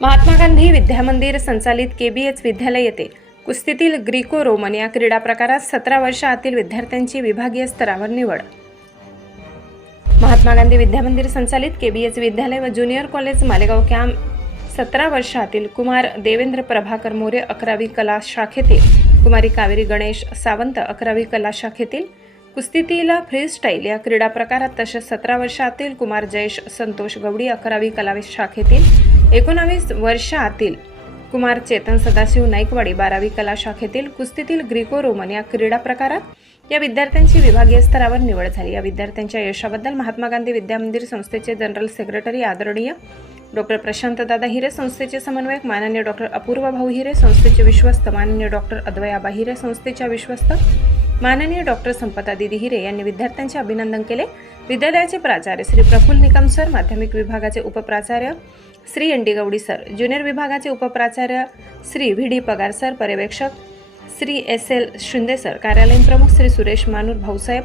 महात्मा गांधी विद्यामंदिर संचालित के बी एच विद्यालय येथे कुस्तीतील ग्रीको रोमन या क्रीडा प्रकारात सतरा वर्षातील विद्यार्थ्यांची विभागीय स्तरावर निवड. महात्मा गांधी विद्यामंदिर संचालित के बी एच विद्यालय व ज्युनियर कॉलेज मालेगाव कॅम्प सतरा वर्षातील कुमार देवेंद्र प्रभाकर मोरे अकरावी कला शाखेतील कुमारी कावेरी गणेश सावंत अकरावी कला शाखेतील कुस्तीतील फ्रीस्टाईल या क्रीडा प्रकारात तसेच सतरा वर्षातील कुमार जयेश संतोष गवडी अकरावी कला शाखेतील एकोणावीस वर्षातील कुमार चेतन सदाशिव नाईकवाडी बारावी कला शाखेतील कुस्तीतील ग्रीको रोमन या क्रीडा प्रकारात या विद्यार्थ्यांची विभागीय स्तरावर निवड झाली. या विद्यार्थ्यांच्या यशाबद्दल महात्मा गांधी विद्यामंदिर संस्थेचे जनरल सेक्रेटरी आदरणीय डॉक्टर प्रशांत दादा हिरे संस्थेचे समन्वयक माननीय डॉक्टर अपूर्व भाऊ हिरे संस्थेचे विश्वस्त माननीय डॉक्टर अद्वयाबा हिरे संस्थेच्या विश्वस्त माननीय डॉक्टर संपदा दिदी हिरे यांनी विद्यार्थ्यांचे अभिनंदन केले. विद्यालयाचे प्राचार्य श्री प्रफुल्ल निकम सर माध्यमिक विभागाचे उपप्राचार्य Shri N D Gavadi sir junior विभागाचे उपप्राचार्य Shri V D Pagar sir पर्यवेक्षक Shri S L Shinde sir कार्यालयीन प्रमुख श्री सुरेश मानूर भाऊसाहेब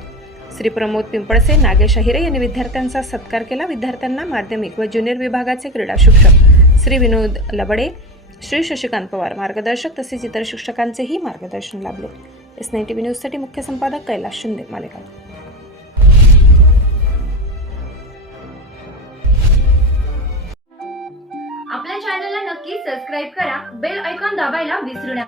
श्री प्रमोद पिंपळसे नागेश अहिरे यांनी विद्यार्थ्यांचा सत्कार केला. विद्यार्थ्यांना माध्यमिक व ज्युनियर विभागाचे क्रीडा शिक्षक श्री विनोद लबडे श्री शशिकांत पवार मार्गदर्शक तसेच इतर शिक्षकांचेही मार्गदर्शन लाभले. एस नाईन टी व्ही न्यूजसाठी मुख्य संपादक कैलास शिंदे मालेगाव. आपल्या चॅनलला नक्की सबस्क्राईब करा. बेल ऐकॉन दाबायला विसरू नका.